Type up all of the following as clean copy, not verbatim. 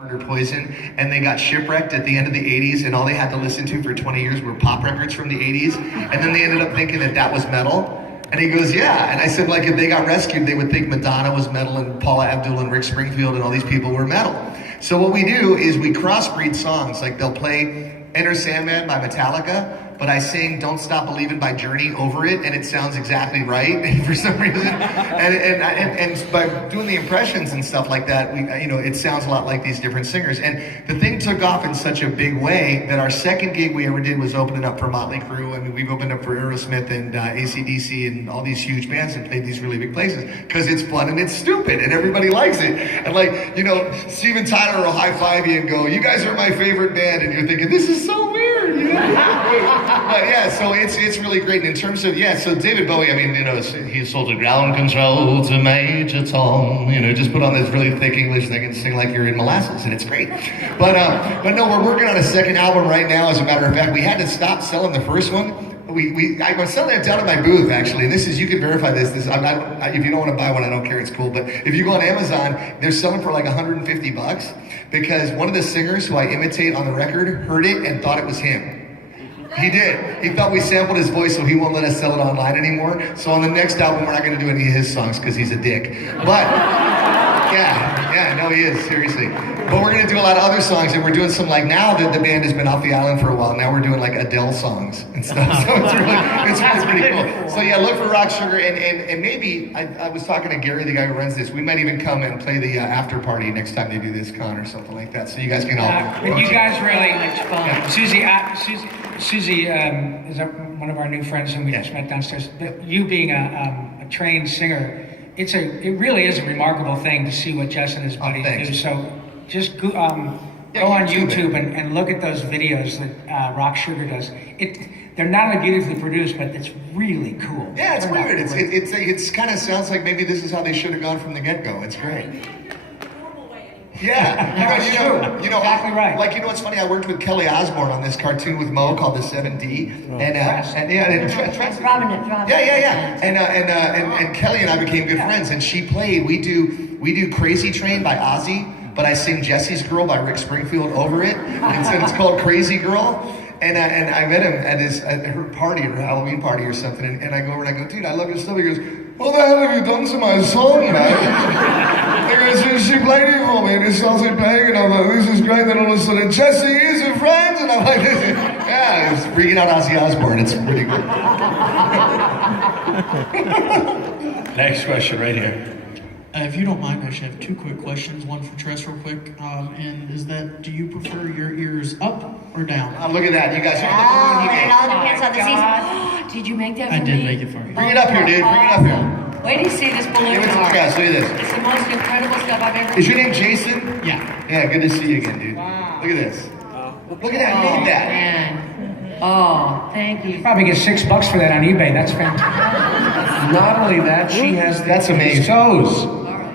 Murder Poison, and they got shipwrecked at the end of the 80s, and all they had to listen to for 20 years were pop records from the 80s, and then they ended up thinking that that was metal. And he goes, yeah. And I said, like, if they got rescued, they would think Madonna was metal and Paula Abdul and Rick Springfield and all these people were metal. So what we do is we crossbreed songs. Like, they'll play Enter Sandman by Metallica, but I sing Don't Stop Believin' by Journey over it, and it sounds exactly right for some reason. And by doing the impressions and stuff like that, it sounds a lot like these different singers. And the thing took off in such a big way that our second gig we ever did was opening up for Motley Crue. I mean, we've opened up for Aerosmith and AC/DC and all these huge bands and played these really big places because it's fun and it's stupid and everybody likes it. And Steven Tyler will high-five you and go, "You guys are my favorite band," and you're thinking, "This is so weird." But yeah, so it's really great. And in terms of, so David Bowie, I mean, he's sort of ground control to Major Tom, just put on this really thick English thing and sing like you're in molasses, and it's great. But no, we're working on a second album right now, as a matter of fact. We had to stop selling the first one. I was selling it down at my booth, actually, and you can verify this. If you don't want to buy one, I don't care, it's cool. But if you go on Amazon, they're selling for like $150 because one of the singers who I imitate on the record heard it and thought it was him. He did. He thought we sampled his voice, so he won't let us sell it online anymore. So on the next album, we're not going to do any of his songs because he's a dick. But he is, seriously. But we're going to do a lot of other songs, and we're doing some, like, now that the band has been off the island for a while, now we're doing like Adele songs and stuff. So it's pretty cool. So yeah, look for Rock Sugar, and maybe I was talking to Gary, the guy who runs this. We might even come and play the after party next time they do this con or something like that. So you guys can all. But you guys really much fun. Susie is one of our new friends, and we just met downstairs. But you being a trained singer, it really is a remarkable thing to see what Jess and his buddies do. So just go on YouTube and look at those videos that Rock Sugar does. They're not only beautifully produced, but it's really cool. Yeah, it's weird. It's kind of sounds like maybe this is how they should have gone from the get-go. It's great. Yeah, exactly right. Like, it's funny. I worked with Kelly Osbourne on this cartoon with Mo called the 7D, and Kelly and I became good friends. And she played. We do Crazy Train by Ozzy, but I sing Jesse's Girl by Rick Springfield over it, and so it's called Crazy Girl. And I met him at her party, her Halloween party or something, and I go over and I go, "Dude, I love your stuff." He goes, "What the hell have you done to my song, man?" He goes, "She played it for me," and it started playing, and I'm like, "This is great." Then all of a sudden, "Jesse is a friend," and I'm like, it's freaking out Ozzy Osbourne. It's pretty good. Next question right here. If you don't mind, I should have two quick questions. One for Tress real quick. And is that, do you prefer your ears up or down? Look at that. You guys are it all depends on the season. Did you make that for me? I did make it for you. Bring it up here, dude. Bring it up here. Wait till you see this balloon. Give it to the guys. Look at this. It's the most incredible stuff I've ever Is your name Jason? Yeah. Yeah, good to see you again, dude. Wow. Look at this. Look at that. You made that. Man. Oh, thank you. Probably get $6 for that on eBay. That's fantastic. Not only that, she has the That's amazing. toes.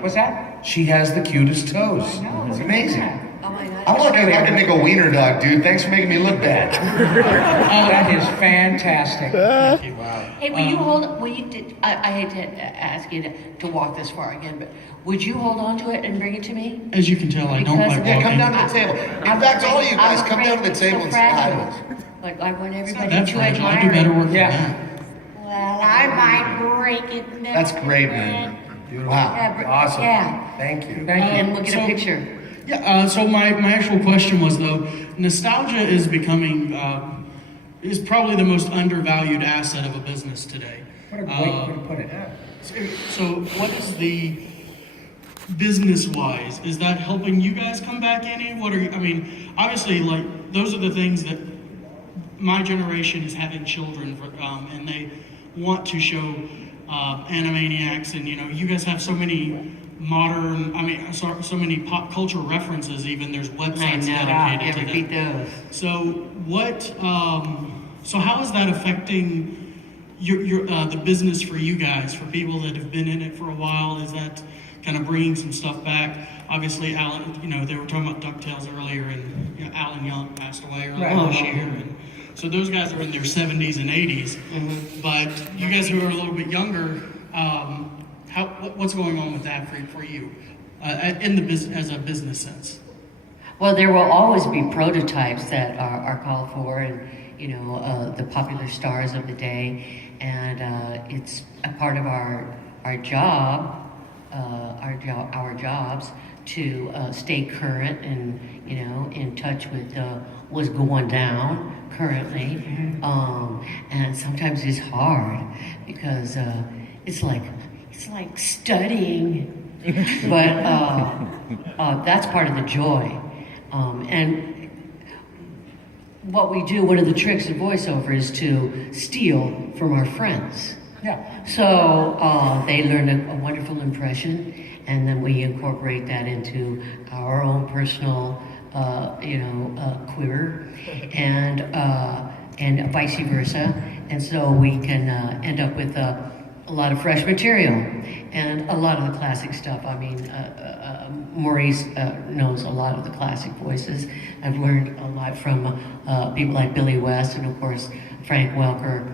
What's that? She has the cutest toes. It's amazing. Oh my God. I'm looking like I can make a wiener dog, dude. Thanks for making me look bad. That is fantastic. Hey, will you hold? I hate to ask you to walk this far again, but would you hold on to it and bring it to me? As you can tell, I don't like Yeah, come walking. down to the table. In fact, all of you guys, come down to the table and say hi to us. Like when everybody That's you right. admire. I do better work than Yeah. that. Well, I might break it. That's great, man. Wow. Awesome. Yeah. Thank you. And look at a picture. Yeah, so my actual question was, though, nostalgia is becoming, is probably the most undervalued asset of a business today. What a great way to put it. So what is the, business-wise, is that helping you guys come back any? Obviously, like, those are the things that my generation is having children, and they want to show Animaniacs, and you guys have so many so many pop culture references. Even there's websites dedicated to repeat those. So so how is that affecting your the business for you guys, for people that have been in it for a while? Is that kind of bringing some stuff back? Obviously, Alan, they were talking about DuckTales earlier, and Alan Young passed away earlier this year, and so those guys are in their 70s and 80s. But you guys who are a little bit younger, what's going on with that for you in the business as a business sense? Well, there will always be prototypes that are called for, and the popular stars of the day, and it's a part of our jobs to stay current and in touch with what's going down currently. And sometimes it's hard because it's like studying, but that's part of the joy. And what we do, one of the tricks of voiceover is to steal from our friends. Yeah. So they learn a wonderful impression, and then we incorporate that into our own personal, quiver, and vice versa. And so we can end up with a lot of fresh material and a lot of the classic stuff. I mean, Maurice knows a lot of the classic voices. I've learned a lot from people like Billy West and, of course, Frank Welker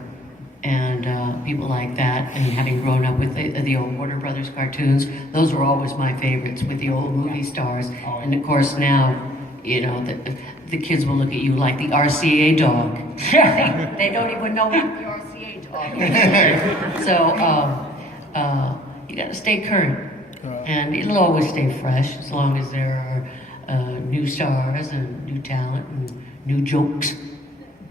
and people like that. And having grown up with the old Warner Brothers cartoons, those were always my favorites with the old movie stars. And, of course, now, the kids will look at you like the RCA dog. They don't even know what the RCA dog is. So you got to stay current. And it'll always stay fresh as long as there are new stars and new talent and new jokes.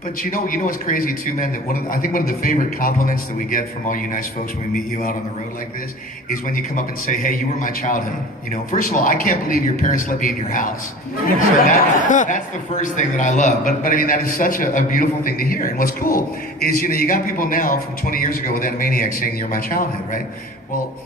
But you know what's crazy too, man? That I think one of the favorite compliments that we get from all you nice folks when we meet you out on the road like this is when you come up and say, "Hey, you were my childhood." First of all, I can't believe your parents let me in your house. So that's the first thing that I love. But I mean, that is such a beautiful thing to hear. And what's cool is you got people now from 20 years ago with Animaniacs saying, "You're my childhood," right? Well,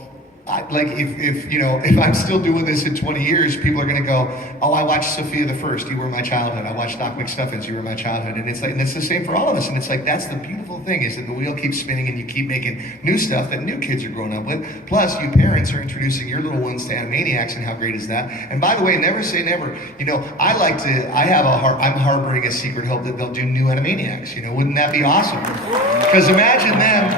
if I'm still doing this in 20 years, people are going to go, "Oh, I watched Sophia the First. You were my childhood. I watched Doc McStuffins. You were my childhood." And it's the same for all of us. And it's like that's the beautiful thing is that the wheel keeps spinning and you keep making new stuff that new kids are growing up with. Plus, you parents are introducing your little ones to Animaniacs, and how great is that? And by the way, never say never. I'm harboring a secret hope that they'll do new Animaniacs. Wouldn't that be awesome? Because imagine them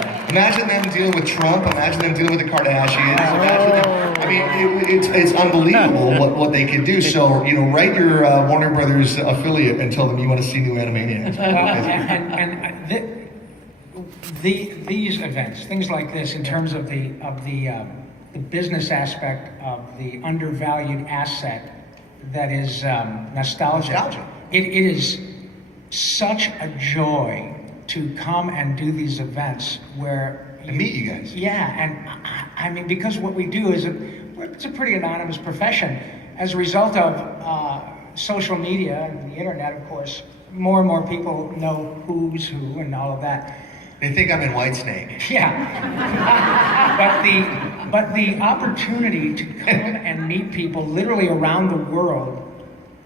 dealing with Trump. Imagine them dealing with the Kardashians. It's unbelievable what they can do. So, write your Warner Brothers affiliate and tell them you want to see new Animaniacs. These events, things like this, in terms of the business aspect of the undervalued asset that is nostalgia. It is such a joy to come and do these events where and meet you guys. Yeah, and I mean, because what we do is it's a pretty anonymous profession. As a result of social media and the internet, of course, more and more people know who's who and all of that. They think I'm in Whitesnake. Yeah. but the opportunity to come and meet people literally around the world,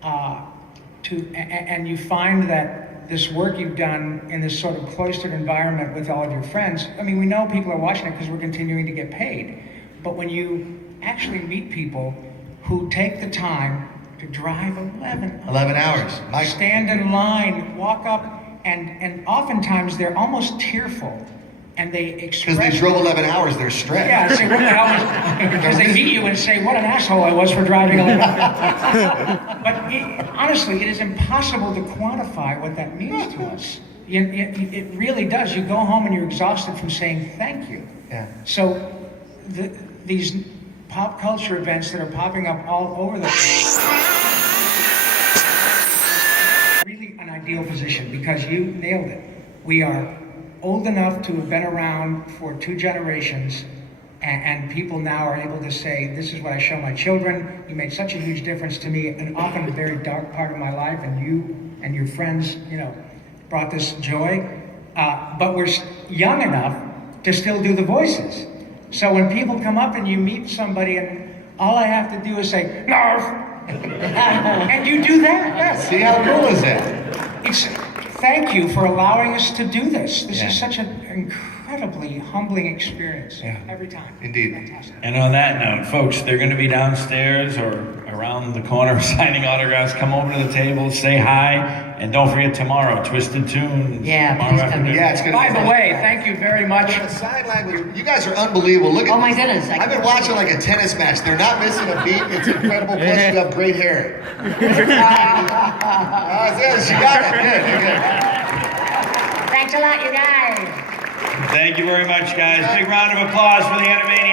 and you find that this work you've done in this sort of cloistered environment with all of your friends, I mean, we know people are watching it because we're continuing to get paid. But when you actually meet people who take the time to drive 11 hours, stand in line, walk up, and oftentimes they're almost tearful. And they express... Because they drove 11 hours, they're stressed. Yeah, say, what the hell was... Because they meet you and say, what an asshole I was for driving 11 hours. But honestly, it is impossible to quantify what that means to us. It really does. You go home and you're exhausted from saying thank you. Yeah. So these pop culture events that are popping up all over the place, really an ideal position because you nailed it. We are old enough to have been around for 2 generations, and people now are able to say, this is what I show my children. You made such a huge difference to me, and often a very dark part of my life, and you and your friends, brought this joy. But we're young enough to still do the voices. So when people come up and you meet somebody, and all I have to do is say, "Narf," and you do that. Yes. See how cool is that? Thank you for allowing us to do this. This is such an incredibly humbling experience every time. Indeed. Fantastic. And on that note, folks, they're going to be downstairs or around the corner signing autographs. Come over to the table, say hi, and don't forget tomorrow, Twisted Tunes. Yeah, tomorrow please come afternoon. in. Yeah, it's gonna By be the fun. way, thank you very much. The sign language, you guys are unbelievable. Look at Oh my goodness. I've been watching like a tennis match. They're not missing a beat. It's incredible. Plus, you have great hair. She got it. Good, good. Thanks a lot, you guys. Thank you very much, guys. Big round of applause for the Animaniacs.